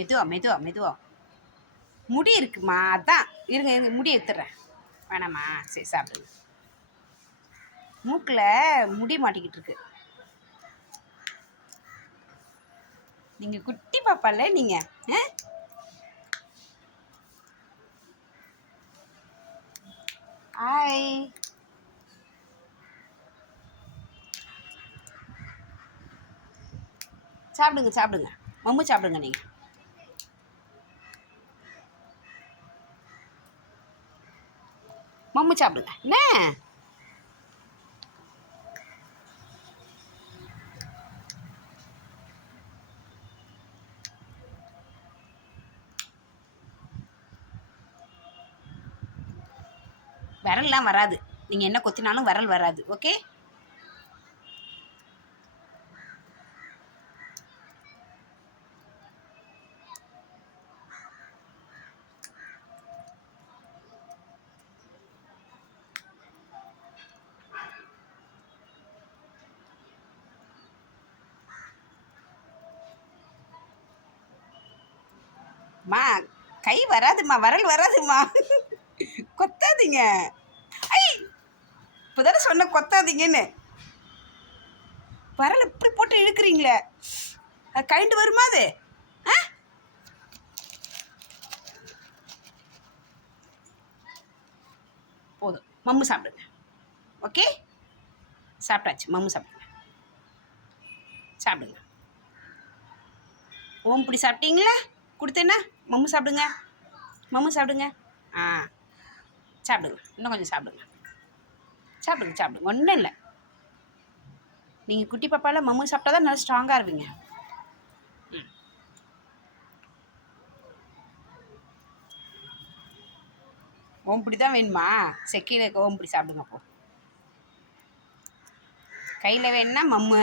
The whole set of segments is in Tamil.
மெதுவா மெதுவா மெதுவா. முடி இருக்குமா? அதான். இருங்க இருங்க. முடி எடுத்துடுறேன். வேணாமா? சரி சாப்பிடுங்க மூக்கில் முடி மாட்டிக்கிட்டு இருக்கு. நீங்கள் குட்டி பாப்பால நீங்கள் ஹாய் சாப்பிடுங்க சாப்பிடுங்க. மம்மு சாப்பிடுங்க நீங்கள் மம்மு சாப்பிடுங்க என்ன விரல்லாம் வராது. நீங்கள் என்ன கொத்தினாலும் விரல் வராது ஓகே மா கை வராதும்மா வரல் வராதும்மா கொத்தாதீங்க. ஐ இப்போ தானே சொன்ன கொத்தாதீங்கன்னு. வரல் இப்படி போட்டு இழுக்கிறீங்களே. அது வருமா அது? ஆ? போதும். மம்மு சாப்பிடுங்க. ஓகே? சாப்பிட்டாச்சு. மம்மு சாப்பிடுங்க. சாப்பிடுங்க. ஓம் பிடி சாப்பிட்டீங்களா? கொடுத்தேன்னா? மம்மு சாப்பிடுங்க. மம்மு சாப்பிடுங்க. ஆ சாப்பிடுங்க. இன்னும் கொஞ்சம் சாப்பிடுங்க. சாப்பிடுங்க சாப்பிடுங்க. ஒன்றும் இல்லை. நீங்கள் குட்டி பாப்பாவில் மம்மு சாப்பிட்டா தான் நல்லா ஸ்ட்ராங்காக இருப்பீங்க. ம். ஓம்பிடி தான் வேணுமா? செக்கியில் இருக்க ஓம்பிடி சாப்பிடுங்க அப்போ. கையில் வேணுன்னா மம்மு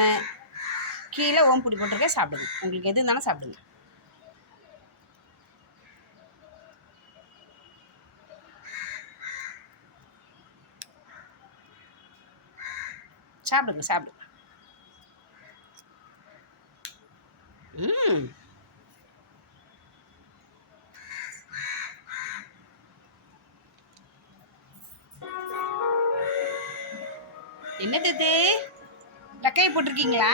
கீழே ஓம்பிடி போட்டிருக்க சாப்பிடுங்க. உங்களுக்கு எது இருந்தாலும் சாப்பிடுங்க. சாப்பிடுங்க சாப்பிடுங்க. ம். என்னது இது டக்கையை போட்டிருக்கீங்களா?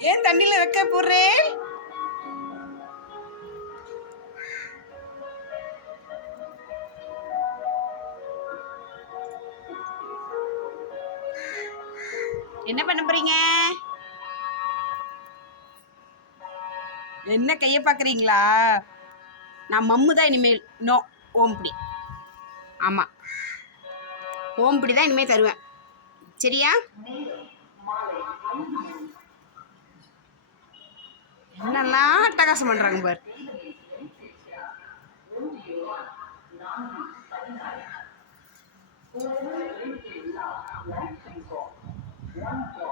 ஏன் தண்ணியில் வைக்க போடுறேன் என்ன பண்ண போறீங்க? என்ன கையை பார்க்குறீங்களா நான் மம்மு தான் இனிமேல். நோ ஓம்பிடி ஆமாம் ஓம்பிடி தான் இனிமேல் தருவேன். சரியா? என்னெல்லாம் அட்டகாசம் பண்ணுறாங்க பார். One Thank you.